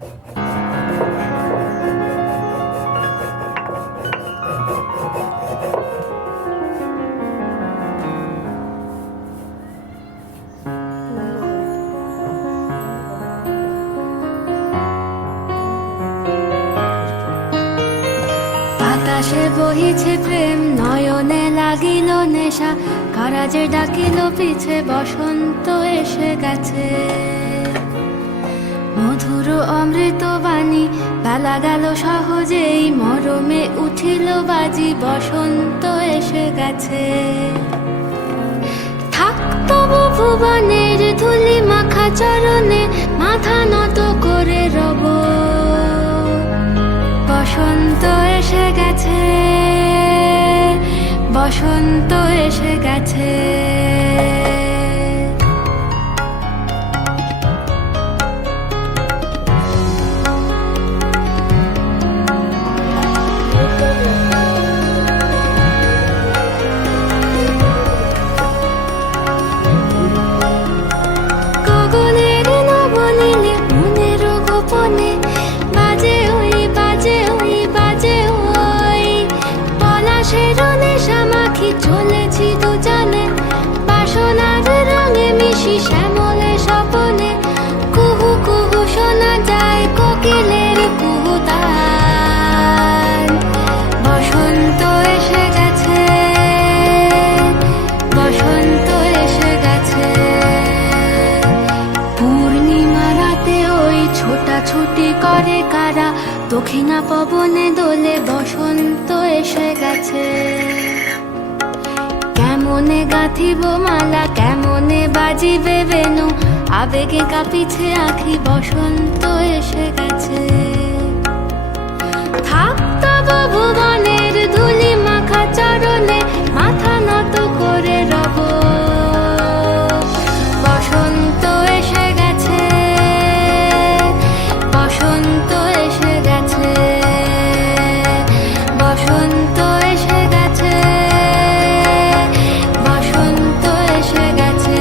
বাতাসে বহিছে প্রেম, নয়নে লাগিল নেশা, কারাজে ডাকিল পিছে, বসন্ত এসে গেছে। মধুর অমৃত বাণী, বেলা গেল সহজেই, মরমে উঠিল বাজি, বসন্ত এসে গেছে। থাক তবু ভুবনের ধুলি মাখা চরণে, মাথা নত করে রব। বসন্ত এসে গেছে, বসন্ত এসে গেছে। গগনের নবনীলে, মনের গোপনে, বাজে ওই বাজে ওই বাজে ওই। পলাশের নেশা মাখি চলেছি দুজনে, বাসনার রঙে মিশি শ্যামলে স্বপনে। কুহু কুহু শোনা যায় কোকিলের কুহুতান। বসন্ত এসে গেছে, বসন্ত এসে গেছে। পূর্ণিমা রাতে ওই ছোটাছুটি করে কারা, দক্ষিণা পবনে দোলে, বসন্ত এসে গেছে। কেমনে গাঁথিব মালা, কেমনে বাজিবে বেনু, আবেগে কাঁপিছে আঁখি, বসন্ত এসে গেছে। থাক তবু ভুবনের ধুলি মাখা চরণে, মাথা নত করে রব। বসন্ত এসে গেছে, বসন্ত এসে গেছে, বসন্ত এসে গেছে, বসন্ত এসে গেছে।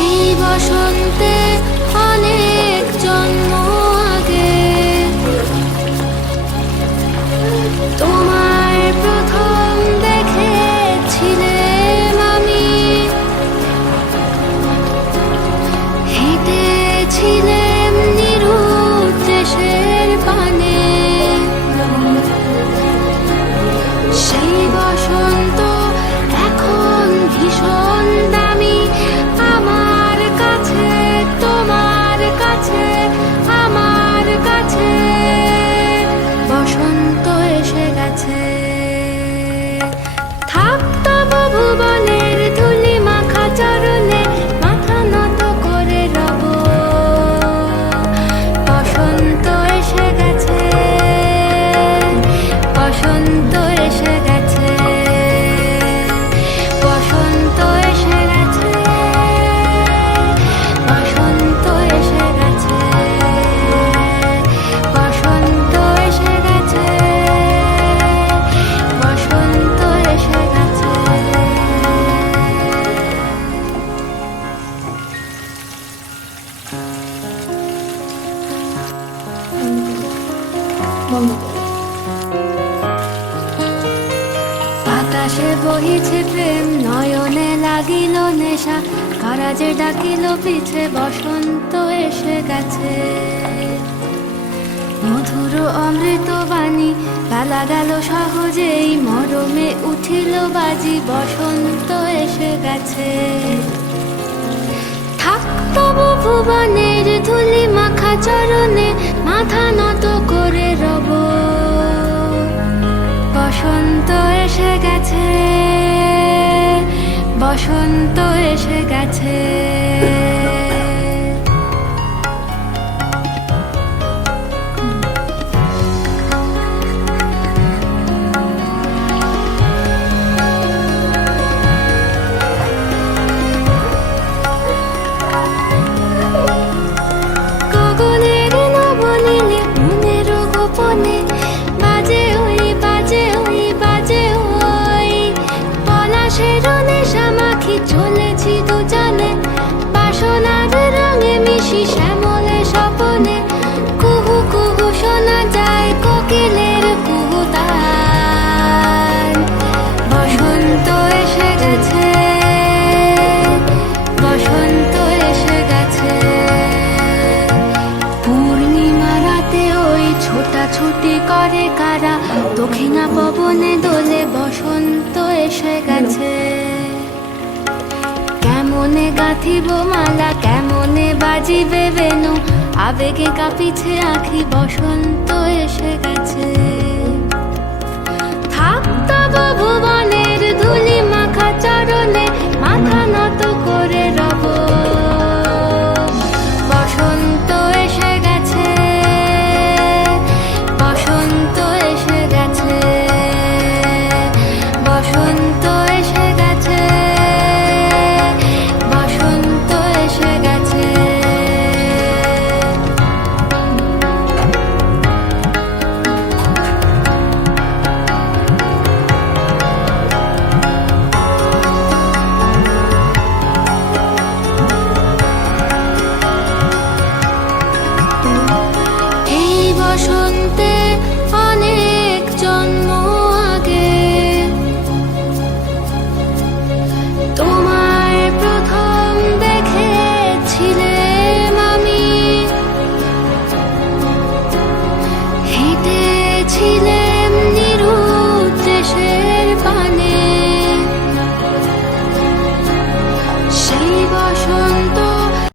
এই বসন্তে অনেক জন্ম আগে, তোমার প্রথম দেখেছিলাম আমি। হেঁটেছিলাম নিরুৎ দেশের পানে, সেই বসন্ত এখন ভীষণ দামি আমার কাছে, তোমার কাছে, আমার কাছে। বসন্ত এসে গেছে। থাক তবু ভুবনের ধুলি মাখা চরণে, মাথা নত করে রব। বসন্ত এসে গেছে, বসন্ত এসে গেছে, বসন্ত এসে গেছে, বসন্ত এসে গেছে, বসন্ত এসে গেছে, বসন্ত এসে গেছে। বাতাসে বহিছে প্রেম, নয়নে লাগিল নেশা, কারাজে ডাকিল পিছে, বসন্ত এসে গেছে। মধুর অমৃত বাণী, বেলা গেল সহজেই, মরমে উঠিল বাজি, বসন্ত এসে গেছে। থাক তবু ভুবনের ধুলি মাখা চরণে, মাথা নত করে রব। বসন্ত এসে গেছে, বসন্ত এসে গেছে। গাঁথিব মালা কেমনে বাজিবে বেনু, আবেগে কাঁপিছে আখি বসন্ত এসে গেছে। থাক তব ভুবনের ধুলি মাখা চরণে,